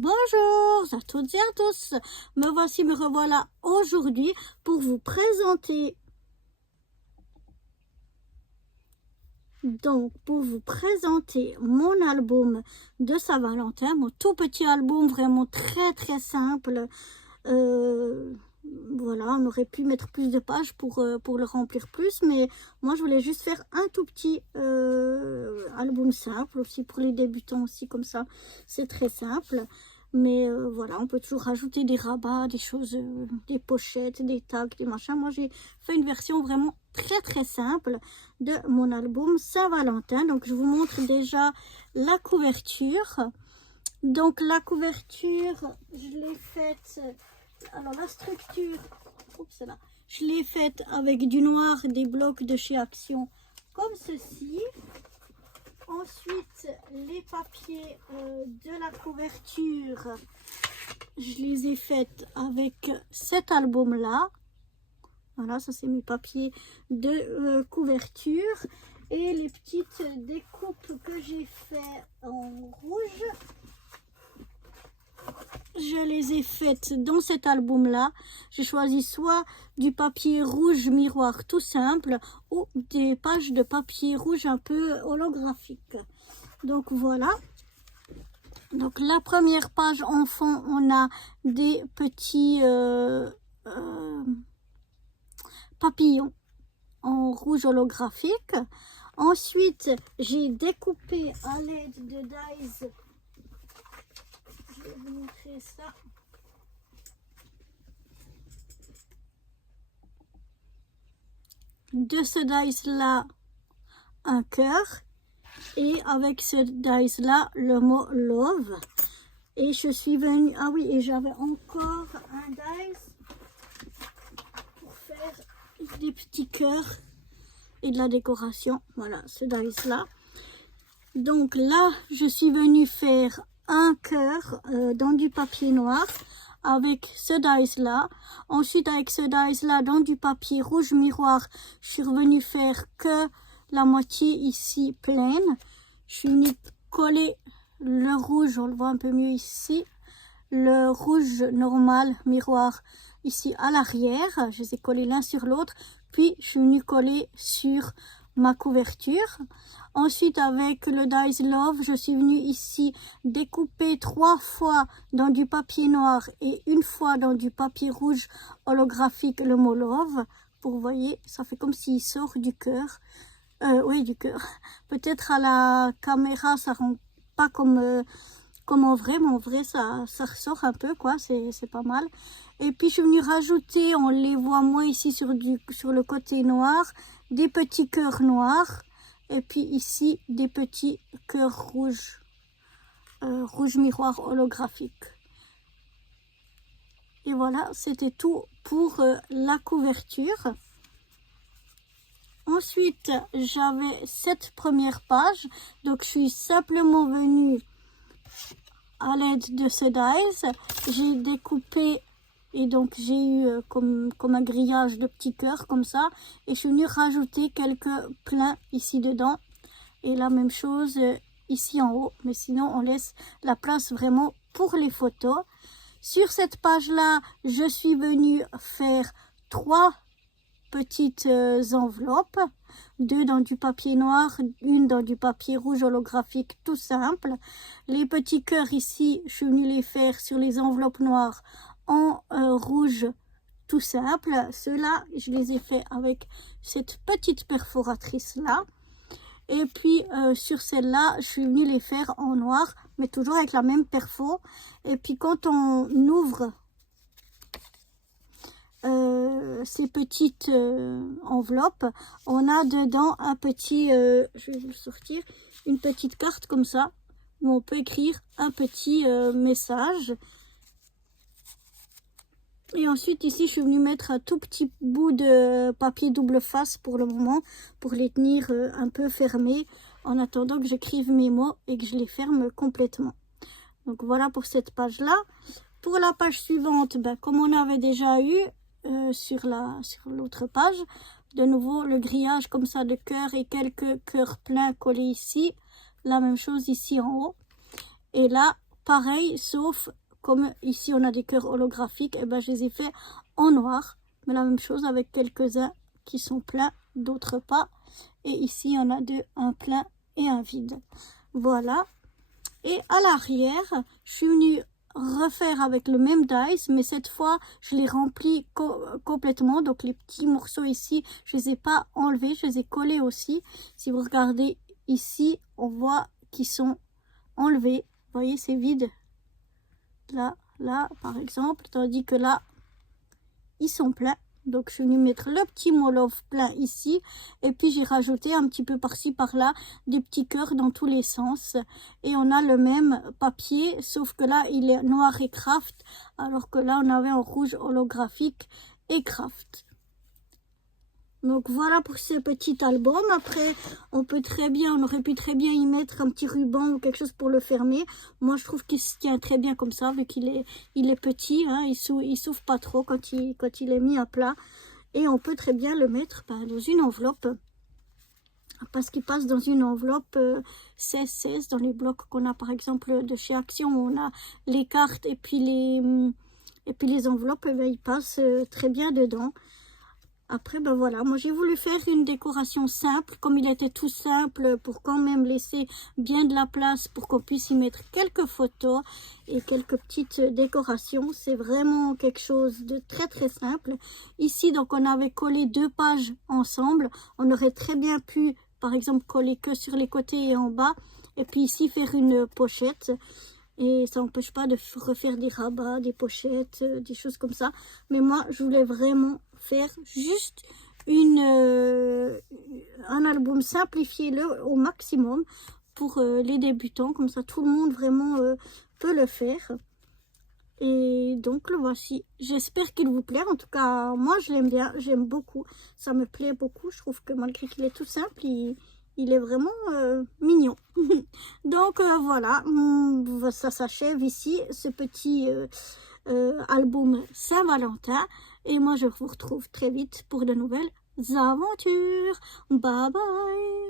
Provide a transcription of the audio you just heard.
Bonjour à toutes et à tous, me revoilà aujourd'hui pour vous présenter mon album de Saint-Valentin, mon tout petit album vraiment très simple. Voilà, on aurait pu mettre plus de pages pour le remplir plus, mais moi je voulais juste faire un tout petit album simple aussi pour les débutants aussi, comme ça c'est très simple. Mais voilà, on peut toujours rajouter des rabats, des choses, des pochettes, des tags, des machins. Moi j'ai fait une version vraiment très simple de mon album Saint-Valentin. Donc je vous montre déjà la couverture. Donc la couverture, je l'ai faite, alors la structure, oups là, je l'ai faite avec du noir, des blocs de chez Action comme ceci. Ensuite, les papiers de la couverture, je les ai faites avec cet album-là. Voilà, ça c'est mes papiers de couverture. Et les petites découpes que j'ai fait en rouge, je les ai faites dans cet album-là. J'ai choisi soit du papier rouge miroir tout simple ou des pages de papier rouge un peu holographique. Donc voilà. Donc la première page en fond, on a des petits papillons en rouge holographique. Ensuite, j'ai découpé à l'aide de dies. Je vais vous montrer ça. De ce dice là, un cœur. Et avec ce dice là, le mot love. Et je suis venue, ah oui, et j'avais encore un dice pour faire des petits cœurs et de la décoration. Voilà, ce dice là. Donc là, je suis venue faire un cœur dans du papier noir avec ce dice là. Ensuite, avec ce dice là, dans du papier rouge miroir, je suis revenue faire que la moitié ici pleine. Je suis venue coller le rouge, on le voit un peu mieux ici, le rouge normal miroir ici à l'arrière. Je les ai collés l'un sur l'autre, puis je suis venue coller sur ma couverture. Ensuite, avec le Dies Love, je suis venue ici découper 3 fois dans du papier noir et 1 fois dans du papier rouge holographique le mot Love. Pour vous voyez, ça fait comme s'il sort du cœur. Oui, du cœur. Peut-être à la caméra, ça rend pas comme en vrai, mais en vrai, ça ressort un peu, quoi. C'est pas mal. Et puis, je suis venue rajouter, on les voit moins ici sur le côté noir, des petits cœurs noirs. Et puis ici, des petits cœurs rouges. Rouge miroir holographique. Et voilà, c'était tout pour la couverture. Ensuite, j'avais cette première page. Donc, je suis simplement venue à l'aide de ce dies. J'ai découpé et donc j'ai eu comme un grillage de petits cœurs comme ça. Et je suis venue rajouter quelques pleins ici dedans. Et la même chose ici en haut. Mais sinon, on laisse la place vraiment pour les photos. Sur cette page-là, je suis venue faire 3 petites enveloppes, 2 dans du papier noir, 1 dans du papier rouge holographique tout simple. Les petits cœurs ici, je suis venue les faire sur les enveloppes noires en rouge tout simple. Ceux-là, je les ai fait avec cette petite perforatrice là. Et puis sur celle-là, je suis venue les faire en noir, mais toujours avec la même perfo. Et puis quand on ouvre ces petites enveloppes, on a dedans un petit, je vais vous le sortir, une petite carte comme ça, où on peut écrire un petit message. Et ensuite ici, je suis venue mettre un tout petit bout de papier double face pour le moment, pour les tenir un peu fermés, en attendant que j'écrive mes mots et que je les ferme complètement. Donc voilà pour cette page-là. Pour la page suivante, ben, comme on avait déjà eu sur l'autre page, de nouveau le grillage comme ça de cœur et quelques cœurs pleins collés ici. La même chose ici en haut. Et là, pareil, sauf comme ici on a des cœurs holographiques, et ben je les ai fait en noir. Mais la même chose avec quelques-uns qui sont pleins, d'autres pas. Et ici, il y en a deux, un plein et un vide. Voilà. Et à l'arrière, je suis venue refaire avec le même dies, mais cette fois, je l'ai rempli complètement. Donc, les petits morceaux ici, je les ai pas enlevés, je les ai collés aussi. Si vous regardez ici, on voit qu'ils sont enlevés. Vous voyez, c'est vide. Là, par exemple. Tandis que là, ils sont pleins. Donc, je suis venue mettre le petit mot love plein ici. Et puis, j'ai rajouté un petit peu par-ci, par-là, des petits cœurs dans tous les sens. Et on a le même papier, sauf que là, il est noir et craft. Alors que là, on avait en rouge holographique et craft. Donc voilà pour ce petit album. Après, on aurait pu très bien y mettre un petit ruban ou quelque chose pour le fermer. Moi, je trouve qu'il se tient très bien comme ça, vu qu'il est petit, hein, il souffle pas trop quand il est mis à plat. Et on peut très bien le mettre dans une enveloppe, parce qu'il passe dans une enveloppe 16-16 dans les blocs qu'on a par exemple de chez Action, où on a les cartes et puis les enveloppes, et bien, il passe très bien dedans. Après, ben voilà, moi j'ai voulu faire une décoration simple, comme il était tout simple, pour quand même laisser bien de la place pour qu'on puisse y mettre quelques photos et quelques petites décorations. C'est vraiment quelque chose de très très simple. Ici, donc on avait collé 2 pages ensemble. On aurait très bien pu, par exemple, coller que sur les côtés et en bas. Et puis ici, faire une pochette. Et ça n'empêche pas de refaire des rabats, des pochettes, des choses comme ça. Mais moi, je voulais vraiment faire juste un album simplifié au maximum pour les débutants. Comme ça, tout le monde vraiment peut le faire. Et donc, le voici. J'espère qu'il vous plaît. En tout cas, moi, je l'aime bien. J'aime beaucoup. Ça me plaît beaucoup. Je trouve que malgré qu'il est tout simple, il est vraiment mignon. Donc voilà, ça s'achève ici, ce petit album Saint-Valentin. Et moi, je vous retrouve très vite pour de nouvelles aventures. Bye bye.